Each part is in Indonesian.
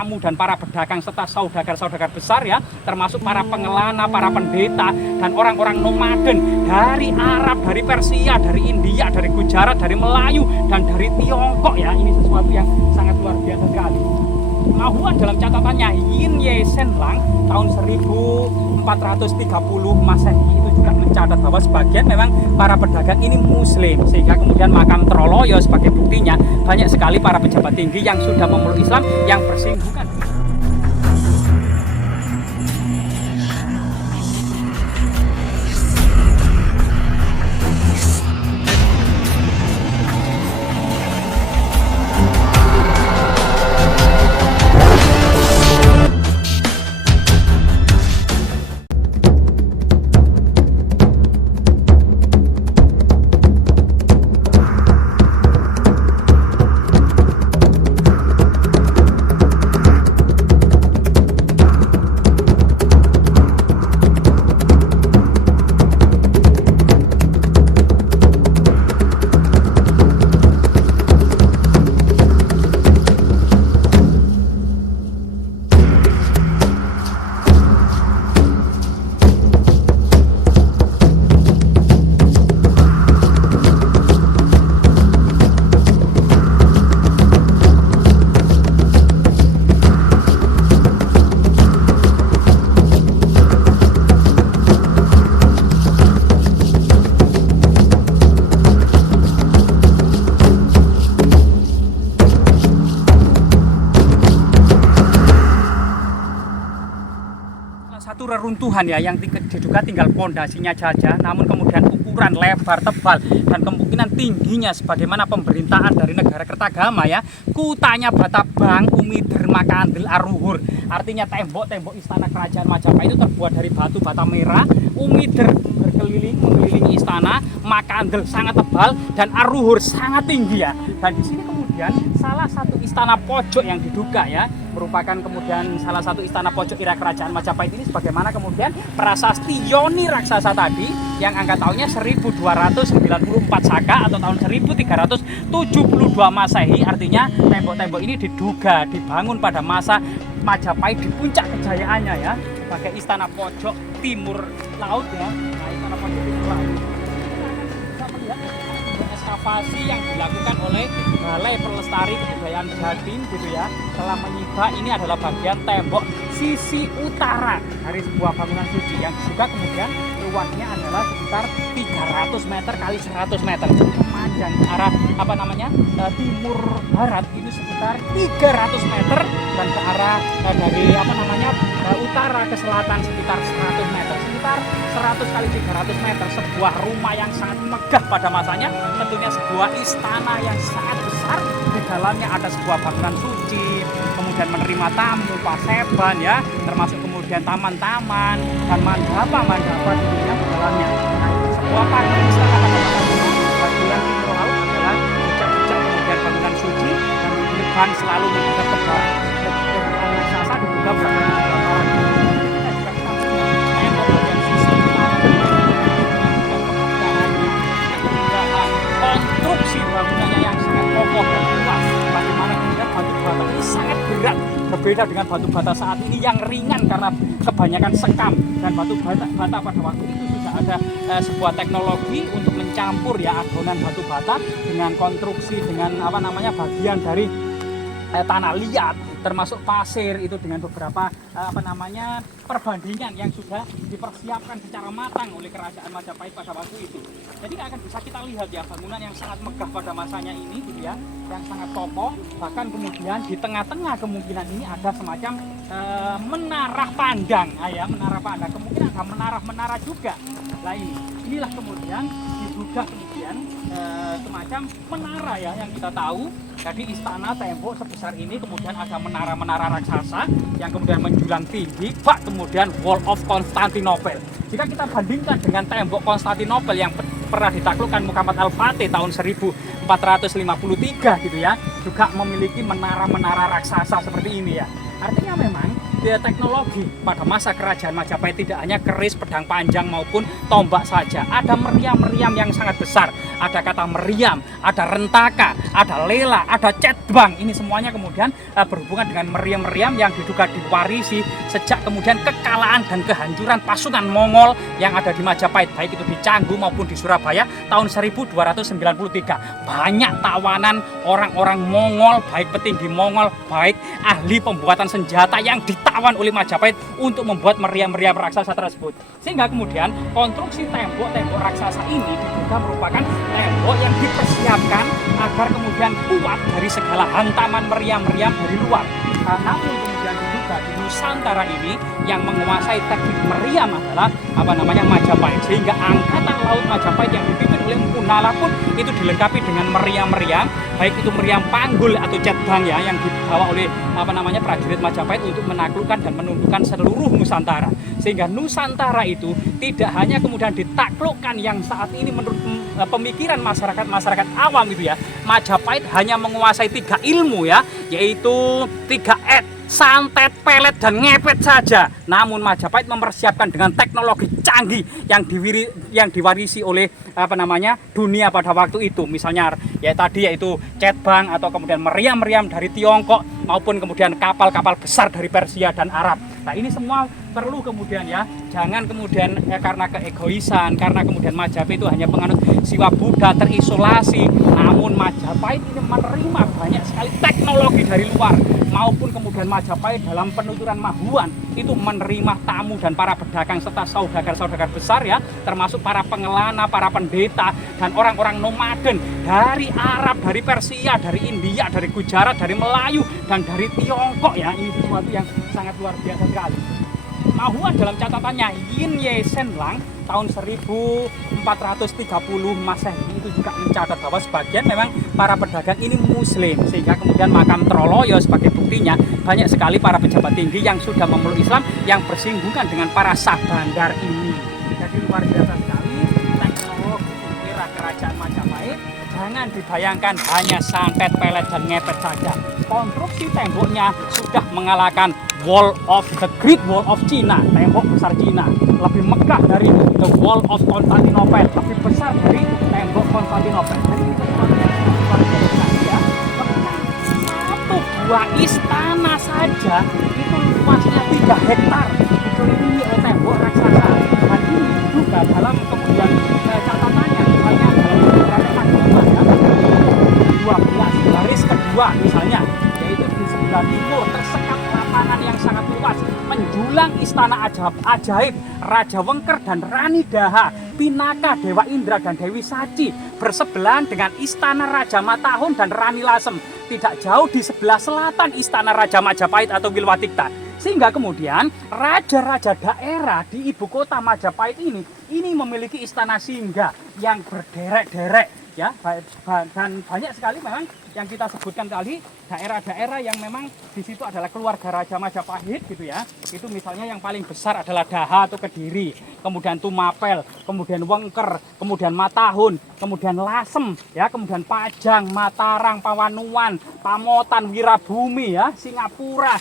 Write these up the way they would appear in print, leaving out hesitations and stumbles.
tamu dan para pedagang serta saudagar-saudagar besar ya, termasuk para pengelana, para pendeta dan orang-orang nomaden dari Arab, dari Persia, dari India, dari Gujarat, dari Melayu dan dari Tiongkok ya. Ini sesuatu yang sangat luar biasa sekali. Mahuan dalam catatannya Yin Ye Sen Lang tahun 1430 Masehi itu juga mencatat bahwa sebagian memang para pedagang ini Muslim, sehingga kemudian makam Troloyo sebagai buktinya banyak sekali para pejabat tinggi yang sudah memeluk Islam yang bersinggungan. Satu reruntuhan ya yang diduga tinggal pondasinya saja, namun kemudian ukuran lebar tebal dan kemungkinan tingginya sebagaimana pemerintahan dari negara Kertagama ya, kutanya Batabang Umi Dermaka Andel Aruhur, artinya tembok-tembok istana kerajaan Majapahit itu terbuat dari batu bata merah, Umider mengelilingi istana, Makandel sangat tebal dan Aruhur sangat tinggi ya. Dan di sini kemudian salah satu istana pojok yang diduga ya merupakan kemudian salah satu istana pojok era kerajaan Majapahit ini, sebagaimana kemudian prasasti Yoni Raksasa tadi yang angka tahunnya 1294 Saka atau tahun 1372 Masehi, artinya tembok-tembok ini diduga dibangun pada masa Majapahit di puncak kejayaannya ya, sebagai istana pojok timur laut ya. Nah, istana pojok timur laut kita melihat ekskavasi yang dilakukan oleh Balai Pelestari Kebudayaan Jatim gitu ya, telah menyita ini adalah bagian tembok sisi utara dari sebuah bangunan suci yang juga kemudian luasnya adalah sekitar 300 meter kali 100 meter, cukup panjang ke arah timur barat itu sekitar 300 meter dan ke arah dari utara ke selatan sekitar 100 meter, sekitar 100 kali 300 meter, sebuah rumah yang sangat megah pada masanya, tentunya sebuah istana yang sangat besar, di dalamnya ada sebuah bangunan suci, kemudian menerima tamu, paseban ya, termasuk kemudian taman-taman dan mandapa tentunya di dalamnya. Nah, sebuah pagar istana bagian timur laut adalah jejak-jejak kemudian bangunan suci dan depan selalu menghadap ke barat. Raksasa diduga berada di bawah. Konstruksi bangunannya yang sangat kokoh dan kuat, bagaimana kemudian batu bata ini sangat berat, berbeda dengan batu bata saat ini yang ringan karena kebanyakan sekam, dan batu bata pada waktu itu sudah ada sebuah teknologi untuk mencampur ya adonan batu bata dengan konstruksi dengan bagian dari tanah liat, termasuk pasir itu dengan beberapa perbandingan yang sudah dipersiapkan secara matang oleh kerajaan Majapahit pada waktu itu. Jadi akan bisa kita lihat ya bangunan yang sangat megah pada masanya ini gitu ya, yang sangat kokoh, bahkan kemudian di tengah-tengah kemungkinan ini ada semacam menara pandang menara pandang, kemungkinan ada menara juga. Nah inilah kemudian diduga kemudian semacam menara ya yang kita tahu. Jadi istana tembok sebesar ini kemudian ada menara-menara raksasa yang kemudian menjulang tinggi, kemudian Wall of Constantinople. Jika kita bandingkan dengan tembok Konstantinopel yang pernah ditaklukkan Muhammad Al-Fatih tahun 1453 gitu ya, juga memiliki menara-menara raksasa seperti ini ya. Artinya memang teknologi pada masa kerajaan Majapahit tidak hanya keris, pedang panjang maupun tombak saja. Ada meriam-meriam yang sangat besar. Ada kata meriam, ada rentaka, ada lela, ada cetbang. Ini semuanya kemudian berhubungan dengan meriam-meriam yang diduga diwarisi sejak kemudian kekalahan dan kehancuran pasukan Mongol yang ada di Majapahit, baik itu di Canggu maupun di Surabaya tahun 1293. Banyak tawanan orang-orang Mongol, baik petinggi Mongol, baik ahli pembuatan senjata yang ditawan oleh Majapahit untuk membuat meriam-meriam raksasa tersebut. Sehingga kemudian konstruksi tembok raksasa ini diduga merupakan tembok yang dipersiapkan agar kemudian kuat dari segala hantaman meriam-meriam dari luar. Namun kemudian diduga di Nusantara ini yang menguasai teknik meriam adalah Majapahit, sehingga angkatan laut Majapahit yang dipimpin oleh Empu Nala pun itu dilengkapi dengan meriam-meriam, baik itu meriam panggul atau cetbang ya, yang dibawa oleh prajurit Majapahit untuk menaklukkan dan menundukkan seluruh Nusantara. Sehingga Nusantara itu tidak hanya kemudian ditaklukkan yang saat ini menurut pemikiran masyarakat awam itu ya, Majapahit hanya menguasai 3 ilmu ya, yaitu 3 santet, pelet, dan ngepet saja. Namun Majapahit mempersiapkan dengan teknologi canggih yang diwarisi oleh dunia pada waktu itu. Misalnya yaitu cetbang atau kemudian meriam-meriam dari Tiongkok maupun kemudian kapal-kapal besar dari Persia dan Arab. Nah, ini semua perlu kemudian ya, jangan kemudian karena keegoisan, karena kemudian Majapahit itu hanya penganut siwa Buddha terisolasi. Namun Majapahit ini menerima banyak sekali teknologi dari luar, maupun kemudian Majapahit dalam penuturan Mahuan itu menerima tamu dan para pedagang serta saudagar-saudagar besar ya, termasuk para pengelana, para pendeta, dan orang-orang nomaden dari Arab, dari Persia, dari India, dari Gujarat, dari Melayu, dan dari Tiongkok ya. Ini sesuatu yang sangat luar biasa sekali. Mahuan dalam catatannya Yin Ye Sen Lang tahun 1430 Masehi itu juga mencatat bahwa sebagian memang para pedagang ini Muslim, sehingga kemudian makam Troloyo sebagai buktinya banyak sekali para pejabat tinggi yang sudah memeluk Islam yang bersinggungan dengan para Sabandar ini. Jadi luar biasa sekali teknologi era kerajaan Majapahit. Jangan dibayangkan hanya santet, pelet, dan ngepet saja. Konstruksi temboknya sudah mengalahkan the Great Wall of China, tembok besar China, lebih megah dari the Wall of Constantinople, lebih besar dari tembok Konstantinopel. Jadi itu luar biasa ya. Satu buah istana saja itu luasnya 3 hektar dikelilingi oleh tembok raksasa. Dan ini juga dalam kemudian catatannya, misalnya dalam beberapa ya, 12 baris kedua misalnya, yaitu di sebelah timur tersekat lapangan yang sangat luas menjulang istana ajaib Raja Wengker dan Rani Daha, Pinaka, Dewa Indra, dan Dewi Saci bersebelahan dengan istana Raja Matahun dan Rani Lasem, tidak jauh di sebelah selatan istana Raja Majapahit atau Wilwatikta. Sehingga kemudian raja-raja daerah di ibu kota Majapahit ini memiliki istana singgah yang berderek-derek ya, dan banyak sekali memang yang kita sebutkan tadi daerah-daerah yang memang di situ adalah keluarga Raja Majapahit gitu ya. Itu misalnya yang paling besar adalah Daha atau Kediri, kemudian Tumapel, kemudian Wengker, kemudian Matahun, kemudian Lasem ya, kemudian Pajang, Mataram, Pawanuan, Pamotan, Wirabumi ya, Singapura,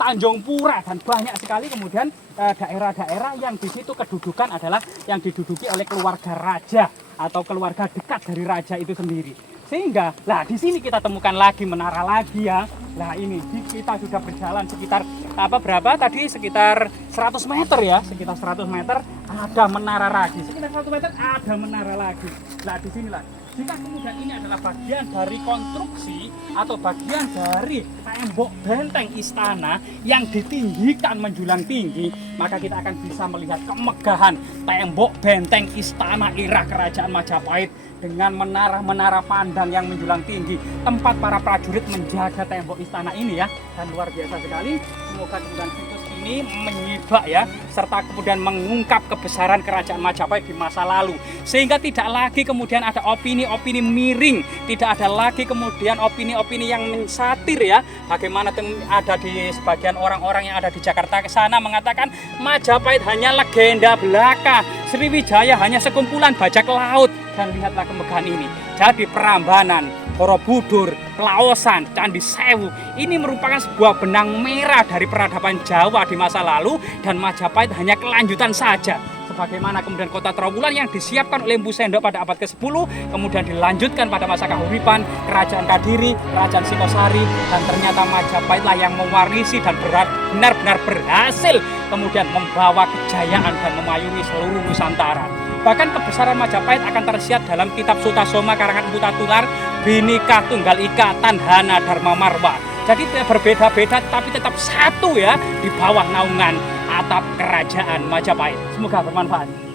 Tanjung Pura, dan banyak sekali kemudian daerah-daerah yang di situ kedudukan adalah yang diduduki oleh keluarga raja atau keluarga dekat dari raja itu sendiri. Sehingga di sini kita temukan lagi menara lagi ya. Nah, ini kita sudah berjalan sekitar berapa tadi, sekitar 100 meter ya, sekitar 100 meter ada menara lagi, sekitar 100 meter ada menara lagi. Nah, di sinilah. Jika kemudian ini adalah bagian dari konstruksi atau bagian dari tembok benteng istana yang ditinggikan menjulang tinggi, maka kita akan bisa melihat kemegahan tembok benteng istana era kerajaan Majapahit dengan menara-menara pandang yang menjulang tinggi, tempat para prajurit menjaga tembok istana ini ya. Dan luar biasa sekali. Semoga kemudian situs ini menyibak ya, serta kemudian mengungkap kebesaran kerajaan Majapahit di masa lalu, sehingga tidak lagi kemudian ada opini-opini miring, tidak ada lagi kemudian opini-opini yang mensatir ya. Bagaimana ada di sebagian orang-orang yang ada di Jakarta ke sana mengatakan Majapahit hanya legenda belaka, Sriwijaya hanya sekumpulan bajak laut. Dan lihatlah kemegahan ini. Jadi Prambanan, Borobudur, Pelaosan, Candi Sewu. Ini merupakan sebuah benang merah dari peradaban Jawa di masa lalu, dan Majapahit hanya kelanjutan saja. Sebagaimana kemudian kota Trawulan yang disiapkan oleh Empu Sendok pada abad ke-10, kemudian dilanjutkan pada masa Kahuripan, Kerajaan Kadiri, Kerajaan Singosari, dan ternyata Majapahit lah yang mewarisi dan benar-benar berhasil kemudian membawa kejayaan dan memayungi seluruh Nusantara. Bahkan kebesaran Majapahit akan tersirat dalam kitab Sutasoma karangan Empu Tatular, Bhinneka Tunggal Ika Tandhana Dharma Marwa. Jadi berbeda-beda tapi tetap satu ya, di bawah naungan atap kerajaan Majapahit. Semoga bermanfaat.